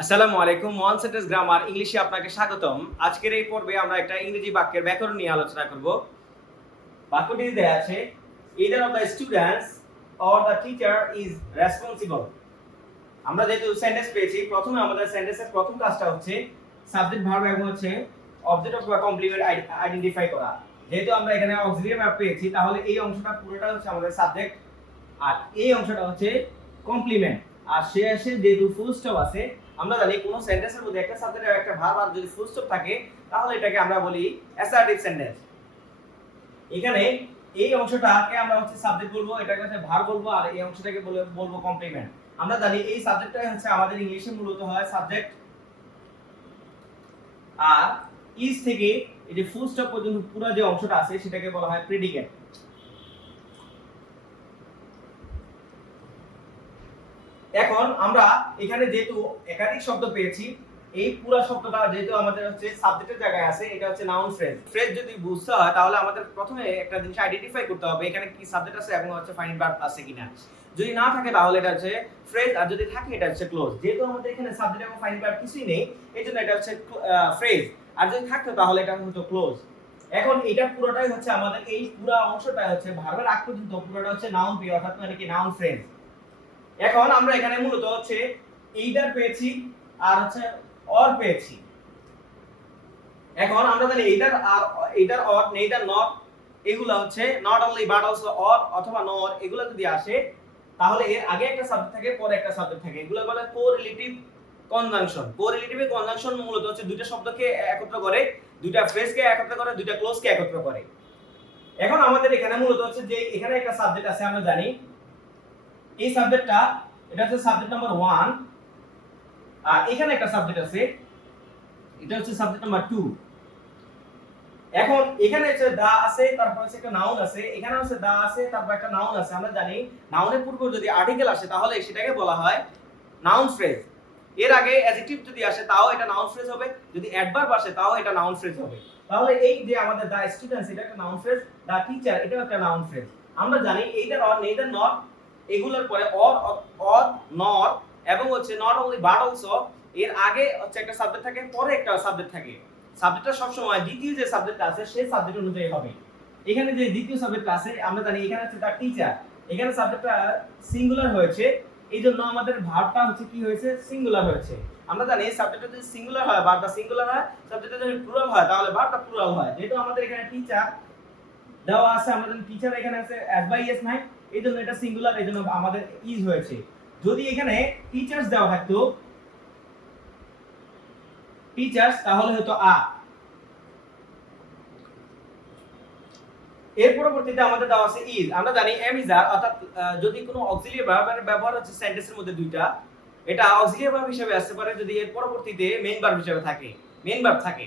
আসসালামু আলাইকুম। One sentence grammar ইংলিশে আপনাকে স্বাগতম। আজকের এই পর্বে আমরা একটা ইংরেজি বাক্যের ব্যাকরণ নিয়ে আলোচনা করব। বাক্যটি দেয়া আছে, either of the students or the teacher is responsible। আমরা যেহেতু সেন্টেন্স পেয়েছি, প্রথমে আমাদের সেন্টেন্সের প্রথম কাজটা হচ্ছে সাবজেক্ট ভার্ব এবং হচ্ছে অবজেক্ট অথবা কমপ্লিমেন্ট আইডেন্টিফাই করা। যেহেতু আমরা এখানে অক্সিলিয়ারি ভার্ব পেয়েছি, তাহলে এই অংশটা পুরোটা হচ্ছে আমাদের সাবজেক্ট, আর এই অংশটা হচ্ছে কমপ্লিমেন্ট। আর শেষে যেহেতু ফুল স্টপ আছে, আমরা জানি কোন সেন্টেন্সের মধ্যে একটা সাবজেক্ট আর একটা ভার্ব আর যদি ফুল স্টপ থাকে, তাহলে এটাকে আমরা বলি অ্যাসার্টিভ সেন্টেন্স। এখানে এই অংশটাকে আমরা হচ্ছে সাবজেক্ট বলবো, এটাকে হচ্ছে ভার্ব বলবো, আর এই অংশটাকে বলবো কমপ্লিমেন্ট। আমরা জানি এই সাবজেক্টটাই হচ্ছে আমাদের ইংলিশে মূলত হয় সাবজেক্ট, আর ইজ থেকে এই যে ফুল স্টপ পর্যন্ত পুরো যে অংশটা আছে সেটাকে বলা হয় প্রেডিকেট। এখন আমরা এখানে যেহেতু একাধিক শব্দ পেয়েছি, এই পুরো শব্দটা যেহেতু আমাদের হচ্ছে সাবজেক্টের জায়গায় আছে, এটা হচ্ছে নাউন ফ্রেজ। ফ্রেজ যদি বুঝতে হয় তাহলে আমাদের প্রথমে একটা জিনিস আইডেন্টিফাই করতে হবে এখানে কি সাবজেক্ট আছে এবং হচ্ছে ফাইনাল ভার্ব আছে কিনা। যদি না থাকে তাহলে এটা হচ্ছে ফ্রেজ, আর যদি থাকে এটা হচ্ছে ক্লোজ। যেহেতু আমাদের এখানে সাবজেক্ট এবং ফাইনাল ভার্ব কিছুই নেই, এইজন্য এটা হচ্ছে ফ্রেজ, আর যদি থাকতো তাহলে এটা হতো ক্লোজ। এখন এটা পুরোটাই হচ্ছে আমাদের এই পুরো অংশটা হচ্ছে ভার্বের আগ পর্যন্ত পুরোটা হচ্ছে নাউন পি, অর্থাৎ মানে কি নাউন ফ্রেজ। এখন আমরা এখানে মূলত হচ্ছে এইদার পেয়েছি আর হচ্ছে অর পেয়েছি। এখন আমরা জানি এইদার অর নেইদার নট, এগুলা হচ্ছে not only but also or অথবা নর, এগুলা যদি আসে তাহলে এর আগে একটা সাবজেক্ট থাকে পরে একটা সাবজেক্ট থাকে, এগুলা বলে কোরিলেটিভ কনজাংশন। কোরিলেটিভ কনজাংশন মূলত হচ্ছে দুইটা শব্দকে একত্র করে, দুইটা ফ্রেজকে একত্র করে, দুইটা ক্লোজকে একত্র করে। এখন আমাদের এখানে মূলত হচ্ছে যে এখানে একটা সাবজেক্ট আছে, আমরা জানি এই সাবজেক্টটা, এটা হচ্ছে সাবজেক্ট নাম্বার 1, আর এখানে একটা সাবজেক্ট আছে, এটা হচ্ছে সাবজেক্ট নাম্বার 2। এখন এখানে হচ্ছে দা আছে, তারপর হচ্ছে একটা নাউন আছে, এখানে হচ্ছে দা আছে, তারপর একটা নাউন আছে। আমরা জানি নাউনের পূর্বে যদি আর্টিকেল আসে তাহলে সেটাকে বলা হয় নাউন ফ্রেজ। এর আগে অ্যাডজেক্টিভ যদি আসে তাও এটা নাউন ফ্রেজ হবে, যদি অ্যাডভার্ব আসে তাও এটা নাউন ফ্রেজ হবে। তাহলে এই যে আমাদের দা স্টুডেন্টস, এটা একটা নাউন ফ্রেজ, দা টিচার এটাও একটা নাউন ফ্রেজ। আমরা জানি এইদার অর নেইদার নট, এগুলোর পরে অর নর এবং হচ্ছে নট অনলি বাট অলসো, এর আগে হচ্ছে একটা সাবজেক্ট থাকে, পরে একটা সাবজেক্ট থাকে। সাবজেক্টটা সব সময় দ্বিতীয় যে সাবজেক্ট আছে সেই সাবজেক্ট অনুযায়ী হবে। এখানে যে দ্বিতীয় সাবজেক্ট আছে, আমরা জানি এখানে হচ্ছে দা টিচার, এখানে সাবজেক্টটা সিঙ্গুলার হয়েছে, এইজন্য আমাদের ভার্বটা হচ্ছে কি হয়েছে, সিঙ্গুলার হয়েছে। আমরা জানি সাবজেক্টটা যদি সিঙ্গুলার হয়, ভার্বটা সিঙ্গুলার হয়, সাবজেক্টটা যদি প্লুরাল হয় তাহলে ভার্বটা প্লুরাল হয়। যেহেতু আমাদের এখানে টিচার দেওয়া আছে, আমাদের টিচার এখানে আছে এস বাই এস নাই, এইজন্য এটা সিঙ্গুলার, এইজন্য আমাদের ইজ হয়েছে। যদি এখানে টিচার্স দেওয়া থাকতো, টিচার্স, তাহলে হতো আ। এর পরবর্তীতে আমাদের দেওয়া আছে ইজ। আমরা জানি এম ইজ আর, অর্থাৎ যদি কোনো অক্সিলিয়ারি ভার্বের ব্যবহার হচ্ছে সেন্টেন্সের মধ্যে দুইটা, এটা অক্সিলিয়ারি ভার্ব হিসেবে আসতে পারে যদি এর পরবর্তীতে মেইন ভার্ব হিসেবে থাকে, মেইন ভার্ব থাকে।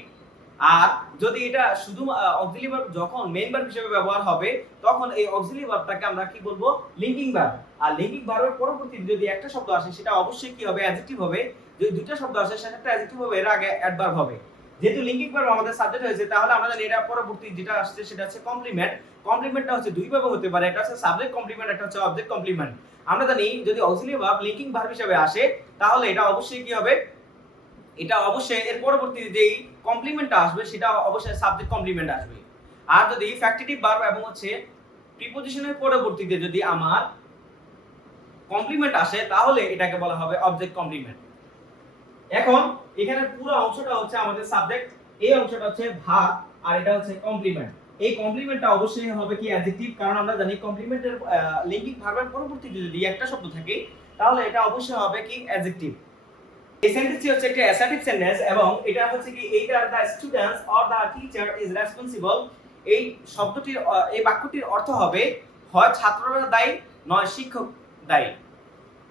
আর যদি এটা শুধু অক্সিলিয়ারি ভার্ব যখন মেইন ভার্ব হিসেবে ব্যবহার হবে, তখন এই অক্সিলিয়ারি ভার্বটাকে আমরা কি বলবো, লিঙ্কিং ভার্ব। আর লিঙ্কিং ভার্বের পরবর্তীতে যদি একটা শব্দ আসে সেটা অবশ্যই কি হবে, অ্যাডজেক্টিভ হবে। যদি দুইটা শব্দ আসে সেটা একটা অ্যাডজেক্টিভ হবে, এর আগে অ্যাডভার্ব হবে। যেহেতু লিঙ্কিং ভার্ব আমাদের সাবজেক্ট হয়েছে, তাহলে আমরা জানি এটা পরবর্তী যেটা আসছে সেটা হচ্ছে কমপ্লিমেন্ট। কমপ্লিমেন্টটা হচ্ছে দুই ভাবে হতে পারে, একটা হচ্ছে সাবজেক্ট কমপ্লিমেন্ট, একটা হচ্ছে অবজেক্ট কমপ্লিমেন্ট। আমরা জানি যদি অক্সিলিয়ারি ভার্ব লিঙ্কিং ভার্ব হিসেবে আসে তাহলে এটা অবশ্যই কি হবে, এটা অবশ্যই এর পরবর্তীতে যেই কমপ্লিমেন্টটা আসবে সেটা অবশ্যই সাবজেক্ট কমপ্লিমেন্ট আসবে। আর যদি ফ্যাক্টিটিভ ভার্ব এবং হচ্ছে প্রিপজিশনের পরবর্তীতে যদি আমার কমপ্লিমেন্ট আসে তাহলে এটাকে বলা হবে অবজেক্ট কমপ্লিমেন্ট। এখন এখানে পুরো অংশটা হচ্ছে আমাদের সাবজেক্ট, এই অংশটা হচ্ছে ভার্ব, আর এটা হচ্ছে কমপ্লিমেন্ট। এই কমপ্লিমেন্টটা অবশ্যই হবে কি অ্যাডজেক্টিভ, কারণ আমরা জানি কমপ্লিমেন্টের লিঙ্কিং ভার্বের পরবর্তীতে যদি একটা শব্দ থাকে তাহলে এটা অবশ্যই হবে কি অ্যাডজেক্টিভ। এই সেন্টেন্সটি হচ্ছে একটা অ্যাসার্টিভ সেন্টেন্স এবং এটা হচ্ছে কি either the students or the teacher is responsible। এই শব্দটির এই বাক্যটির অর্থ হবে হয় ছাত্ররা দায়ী, নয় শিক্ষক দায়ী।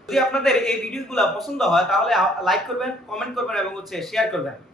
যদি আপনাদের এই ভিডিওগুলো পছন্দ হয় তাহলে লাইক করবেন, কমেন্ট করবেন এবং হচ্ছে শেয়ার করবেন।